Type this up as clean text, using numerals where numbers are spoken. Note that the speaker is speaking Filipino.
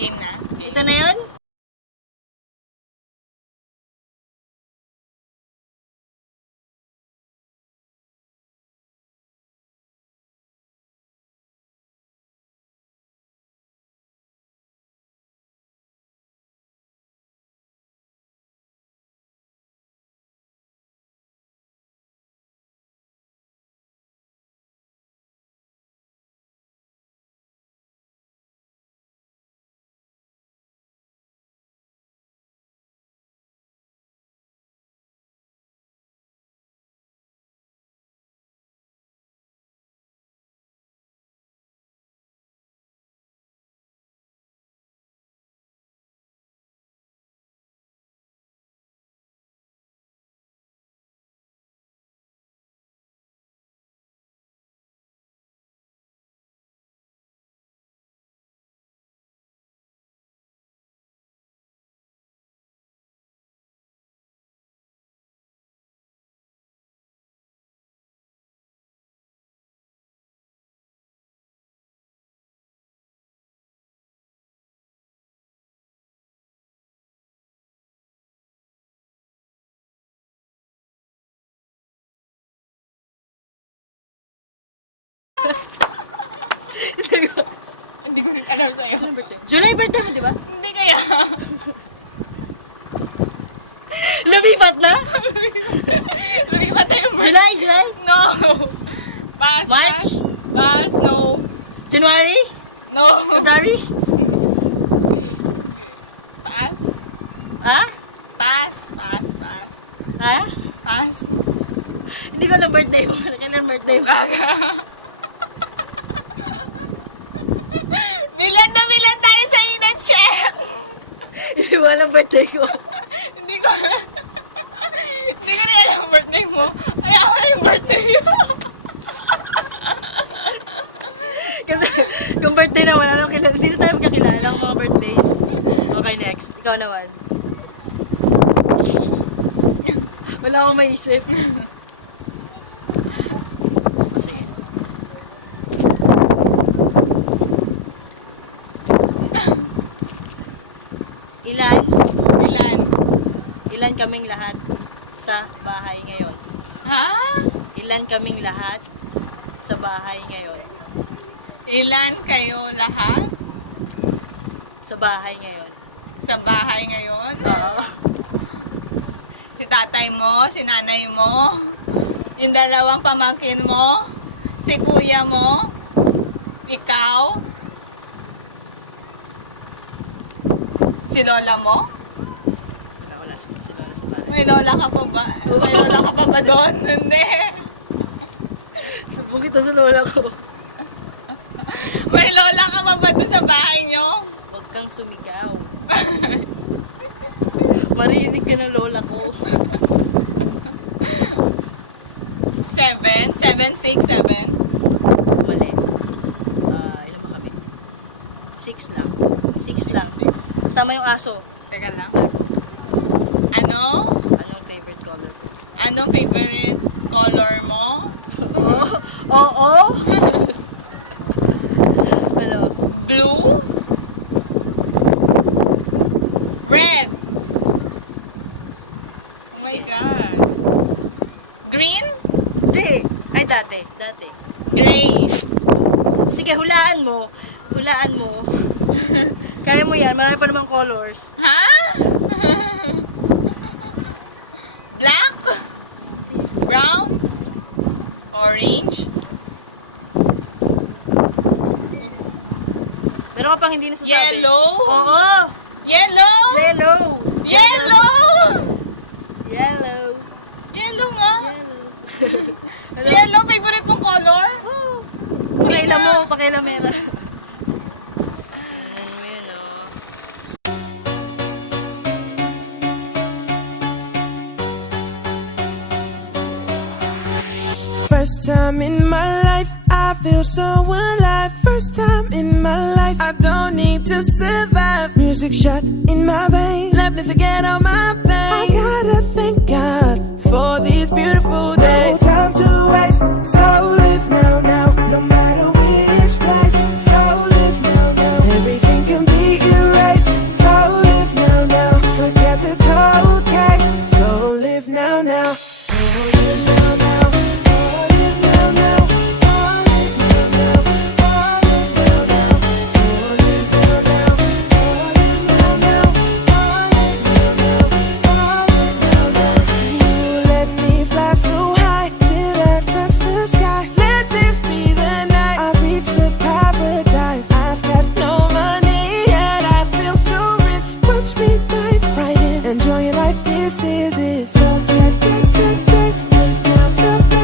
Game na. Ito na yun? Hindi ko rin alam sa'yo. July birthday mo, di ba? Hindi kaya. Lumipat na? Lumipat na yung birthday. July? No. Pass. March? Pass. No. January? No. February? Pass. Ha? Pass. Pass. Pass. Ha? Pass. Hindi ko alam birthday mo. Kailan birthday mo? Milan tayo sa inat, chef! Hindi mo alam birthday ko. Hindi ko rin alam ang birthday mo. Kaya ako na yung birthday mo. Kasi kung birthday na wala nang kilala, hindi na tayo magkakilala ang mga birthdays. Okay, next. Ikaw naman. Wala akong maisip. Sige. Ilan kaming lahat sa bahay ngayon? Ha? Ilan kaming lahat sa bahay ngayon? Ilan kayo lahat Sa bahay ngayon? sa bahay ngayon? Oo. Si tatay mo, si nanay mo, yung dalawang pamangkin mo, si kuya mo, ikaw, si lola mo. Wala si Lola sa bahay. May lola ka pa ba? May lola ka pa ba doon? Hindi. Subong kita sa lola ko. May lola ka pa ba doon sa bahay nyo? Huwag kang sumigaw. Marinig ka ng lola ko. 7? 7, 6, 7? Mali. Ilan ba kami? 6 lang. 6 lang. 6. Kasama yung aso. Teka lang. Ano? Anong favorite color mo? Anong favorite color mo? Oo. Oo. Ano? Blue? Red? Oh my God. Green? Hindi. Ay, dati. Gray? Sige, hulaan mo. Hulaan mo. Kaya mo yan. Marami pa namang colors. Ha? Black? Brown? Orange? Meron ka pang hindi nasasabi. Yellow? Oo. Yellow? Yellow. Yellow? Yellow. Yellow nga. Hello. Yellow, favorite mong color? Pakailan mo. Pakailamera. Yun o. First time in my life, I feel so alive. First time in my life, I don't need to survive. Music shot in my veins, let me forget all my pain. I